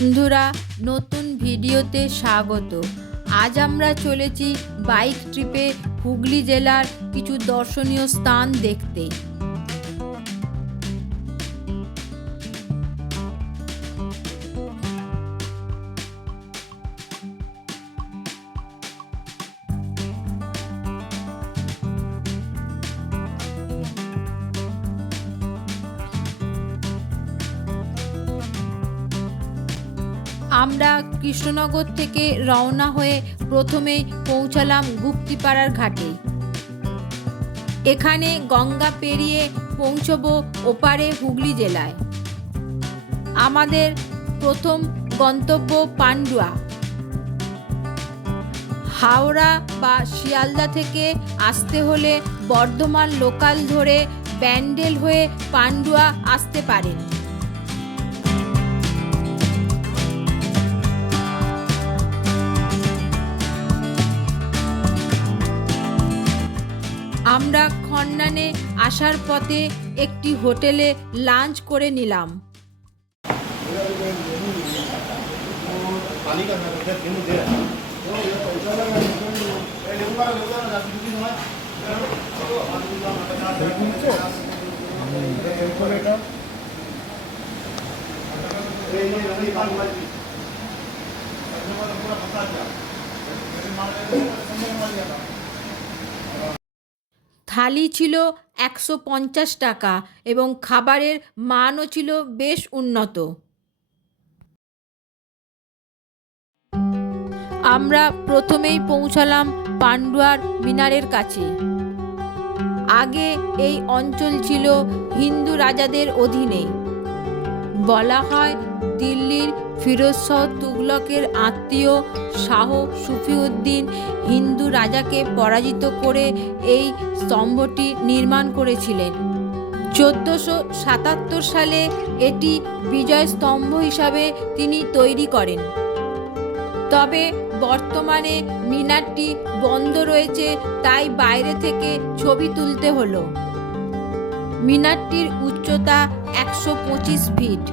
বন্ধুরা, নতুন ভিডিওতে স্বাগত। আজ আমরা চলেছি বাইক ট্রিপে হুগলি জেলার কিছু দর্শনীয় স্থান দেখতে। আমরা কৃষ্ণনগর থেকে রওনা হয়ে প্রথমেই পৌঁছালাম গুপ্তিপাড়ার ঘাটে। এখানে গঙ্গা পেরিয়ে পৌঁছবো ওপারে হুগলি জেলায়। আমাদের প্রথম গন্তব্য পান্ডুয়া। হাওড়া বা শিয়ালদা থেকে আসতে হলে বর্ধমান লোকাল ধরে ব্যান্ডেল হয়ে পান্ডুয়া আসতে পারেন। আমরা খন্ডানে আসার পথে একটি হোটেলে লাঞ্চ করে নিলাম। থালি ছিল 150 টাকা এবং খাবারের মানও ছিল বেশ উন্নত। আমরা প্রথমেই পৌঁছালাম পান্ডুয়ার মিনারের কাছে। আগে এই অঞ্চল ছিল হিন্দু রাজাদের অধীনে। বলা হয় দিল্লির ফিরোজ শাহ তুগলকের আত্মীয় শাহ সুফিউদ্দিন হিন্দু রাজাকে পরাজিত করে এই স্তম্ভটি নির্মাণ করেছিলেন। 1477 সালে এটি বিজয় স্তম্ভ হিসাবে তিনি তৈরি করেন। তবে বর্তমানে মিনারটি বন্ধ রয়েছে, তাই বাইরে থেকে ছবি তুলতে হলো। মিনারটির উচ্চতা 125 ফিট।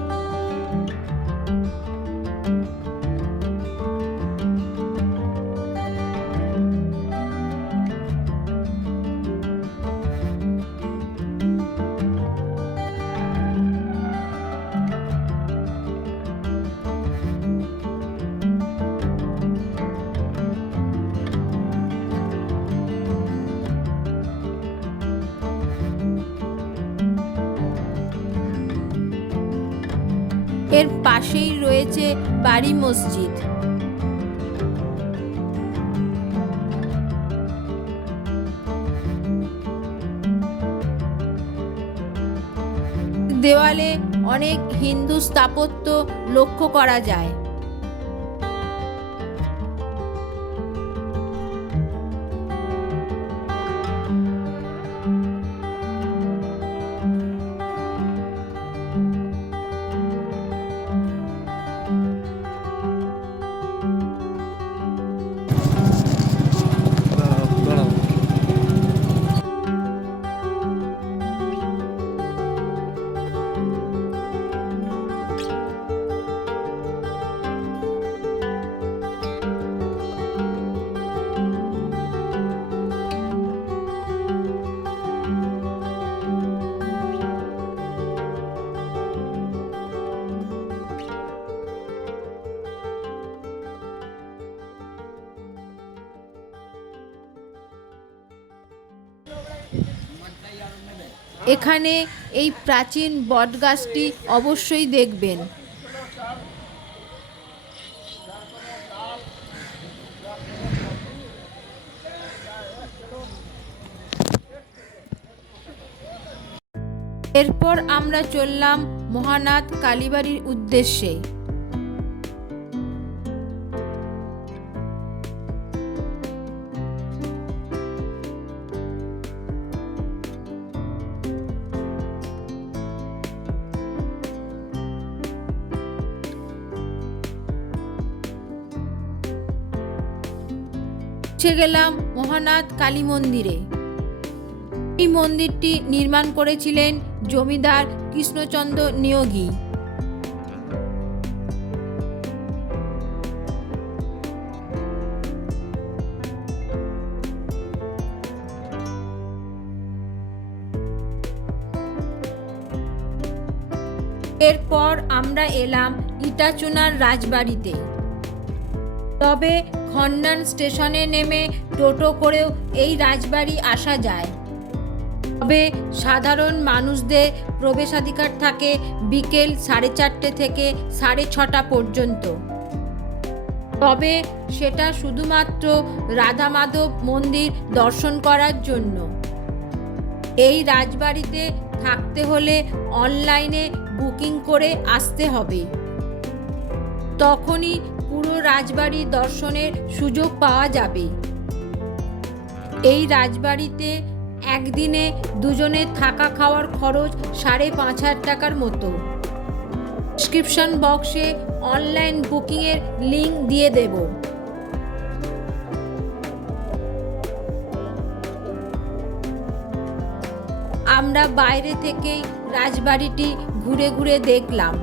এর পাশেই রয়েছে বাড়ি মসজিদ। দেওয়ালে অনেক হিন্দু স্থাপত্য লক্ষ্য করা যায়। এখানে এই প্রাচীন বটগাছটি অবশ্যই দেখবেন। এরপর আমরা চললাম মহানাথ কালীবাড়ির উদ্দেশ্যে। গেলাম মহানাথ কালী মন্দিরে। এই মন্দিরটি নির্মাণ করেছিলেন জমিদার কৃষ্ণচন্দ্র নিয়োগী। এরপর আমরা এলাম ইটাচুনার রাজবাড়িতে। তবে খন্নান স্টেশনে নেমে টোটো করেও এই রাজবাড়ি আসা যায়। তবে সাধারণ মানুষদের প্রবেশাধিকার থাকে বিকেল 4:30 থেকে 6:30 পর্যন্ত। তবে সেটা শুধুমাত্র রাধা মাধব মন্দির দর্শন করার জন্য। এই রাজবাড়িতে থাকতে হলে অনলাইনে বুকিং করে আসতে হবে। তখনই পুরো রাজবাড়ি দর্শনের সুযোগ পাওয়া যাবে। এই রাজবাড়িতে একদিনে দুজনের থাকা খাওয়ার খরচ 5,500 টাকার মতো। ডেসক্রিপশন বক্সে অনলাইন বুকিংয়ের লিঙ্ক দিয়ে দেব। আমরা বাইরে থেকেই রাজবাড়িটি ঘুরে ঘুরে দেখলাম।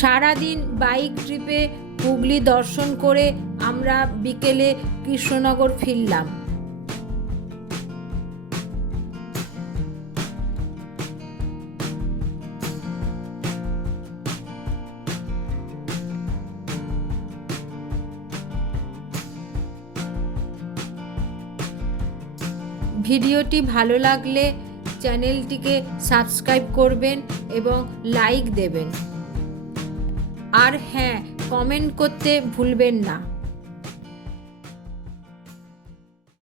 সারাদিন বাইক ট্রিপে হুগলি দর্শন করে আমরা বিকেলে কৃষ্ণনগর ফিরলাম। ভিডিওটি ভালো লাগলে চ্যানেলটিকে সাবস্ক্রাইব করবেন এবং লাইক দেবেন। আর হ্যাঁ, কমেন্ট করতে ভুলবেন না।